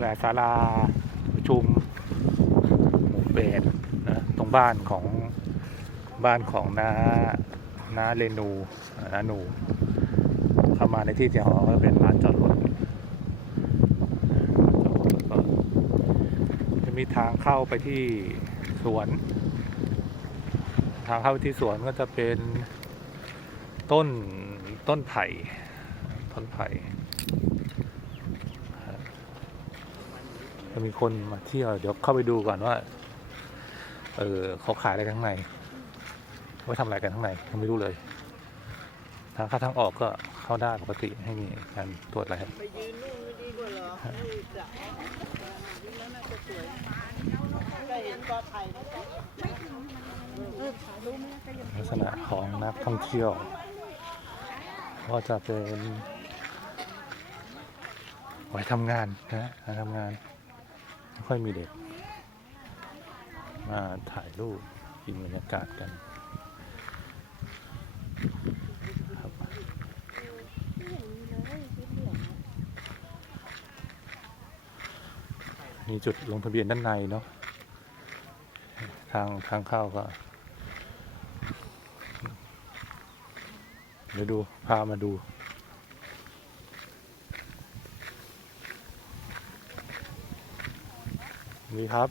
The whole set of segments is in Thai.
แหละศาลาประชุมหมู่เป็ดนะตรงบ้านของบ้านของน้าน้าเรนูน้าหนูเข้ามาในที่ที่หอก็เป็นลานจอดรถจอดรถแล้วก็จะมีทางเข้าไปที่สวน ทางเข้าไปที่สวนก็จะเป็นต้นต้นไผ่ต้นไผ่จะ มีคนมาเที่ยวเดี๋ยวเข้าไปดูก่อนว่า เออเขาขายอะไรกันข้างในว่าทำอะไรกันข้างในยังไม่รู้เลย ทางเข้าทางออกก็เข้าได้ปกติให้มีการตรวจอะไรครับไปยืนนู่นไม่ดีกว่าเหรอให้จะนี่นั่นน่าจะสวยก็เห็นกอไผ่นะจ๊ะลักษณะของนักท่องเที่ยว ก็จะเป็นไว้ทำงานนะมาทำงาน ไม่ค่อยมีเด็ก มาถ่ายรูปกินบรรยากาศกันครับมีจุดลงทะเบียนด้านในเนาะทางทางเข้าก็เดี๋ยวดู พามาดู นี่ครับ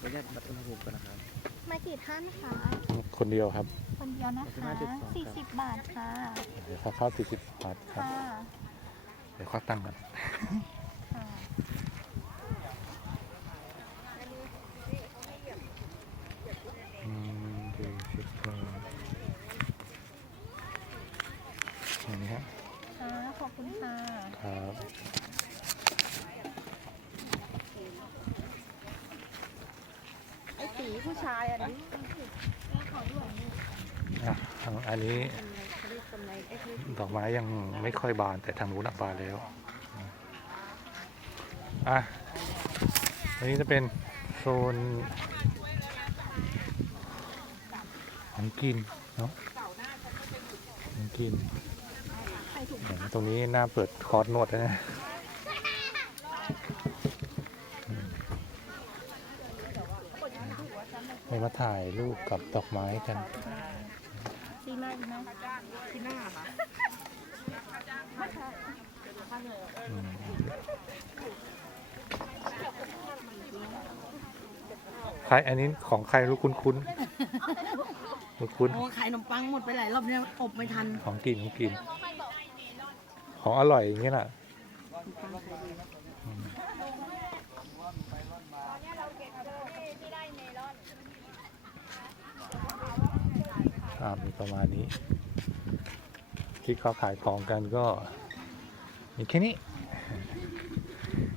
ขออนุญาตวัดอุณหภูมิก่อนนะครับ มากี่ท่านคะ คนเดียวครับ คนเดียวนะคะ40บาทค่ะ เดี๋ยวข้าวข้าวสี่สิบบาทครับ ค่ะเดี๋ยวข้าวตั้งกันค่ะอืมดูสิครับอย่างนี้ฮะค่ะขอบคุณค่ะ ครับ ไอ้สีผู้ชายอันนี้อะทางอันนี้เขาเรียกคนไหนไอ้ที่ดอกไม้ยังไม่ค่อยบานแต่ทางนู้นะบานแล้ว อะ อันนี้จะเป็นโซนของกินเนาะของกิน ตรงนี้น่าเปิดคอร์สนวดนะอืม ไปมาถ่ายรูปกับดอกไม้กันดีมากดีมากที่หน้าค่ะอืมใครอันนี้ของใครรู้คุ้นคุ้นคุ้นคุ้นโอ้ขายขนมปังหมดไปหลายรอบเนี่ยอบไม่ทันๆของกินของกิน ของอร่อยอย่างเงี้ยน่ะอืม อ่ามีประมาณนี้ ที่เขาขายของกันก็ มีแค่นี้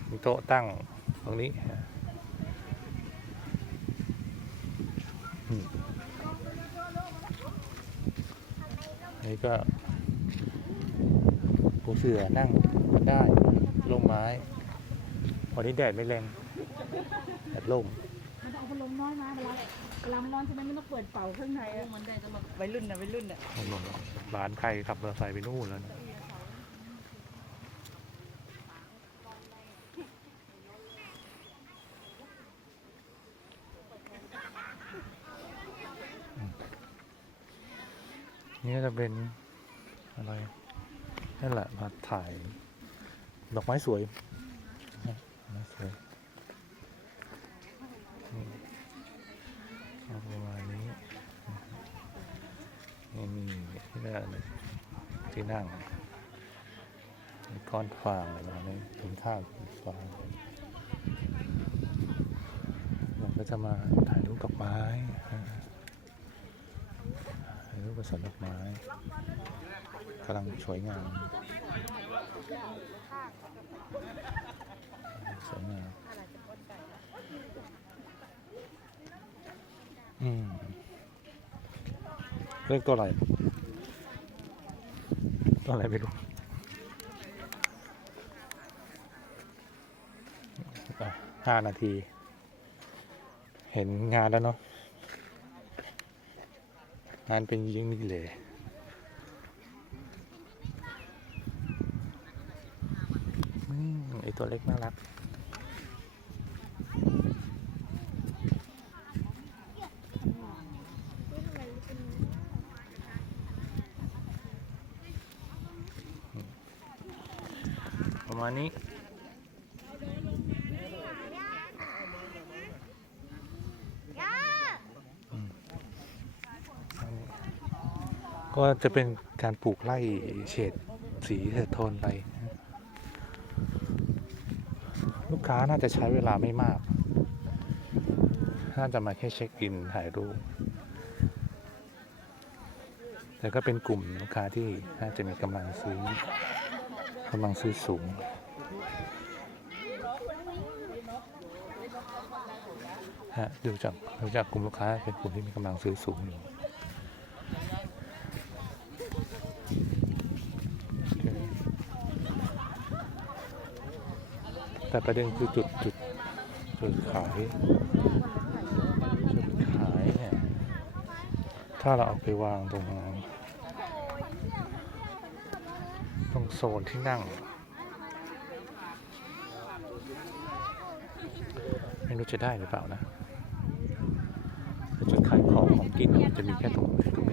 มีโต๊ะตั้งตรงนี้นี่ก็ปูเสือนั่งได้ร่มไม้ วันนี้แดดไม่แรงแดดร่ม พัดลมน้อยมาเวลาเวลามันร้อนใช่ไหมไม่ต้องเปิดเป่าข้างในอะมันได้จะมาวัยรุ่นนะวัยรุ่นอะไม่ลงหรอกร้านใครขับมอเตอร์ไซค์ไปนู่นแล้วนะนี่ก็จะเป็นอะไรนั่นแหละมาถ่าย ดอกไม้สวยนะดอกไม้สวยอืมเอา ประมาณนี้นี่มีที่นั่งที่นั่งก้อนฟางอะไรแบบนี้ถึงข้าวฟางเราก็จะมาถ่ายรูปดอกไม้ถ่ายรูปกับสวนดอกไม้กำลังสวยงามสวยงามอืม เรียกตัวอะไร ตัวอะไรไม่รู้ห้านาที เห็นงานแล้วเนาะงานเป็นยังนี้เลยไอตัวเล็กน่ารัก มาณนี้ ก็จะเป็นการปลูกไล่เฉดสีเฉดโทนไป ลูกค้าน่าจะใช้เวลาไม่มาก น่าจะมาแค่เช็คอินถ่ายรูปแต่ก็เป็นกลุ่มลูกค้าที่น่าจะมีกำลังซื้อ กำลังซื้อสูง ฮะ ดูจากดูจากกลุ่มลูกค้าเป็นกลุ่มที่มีกำลังซื้อสูงอยู่แต่ประเด็นคือจุดจุดจุดขายจุดขายเนี่ย ถ้าเราเอาไปวางตรงนี้ ตรงโซนที่นั่ง ไม่รู้จะได้หรือเปล่านะจุดขายของของกินมันจะมีแค่ตรงตรงแผง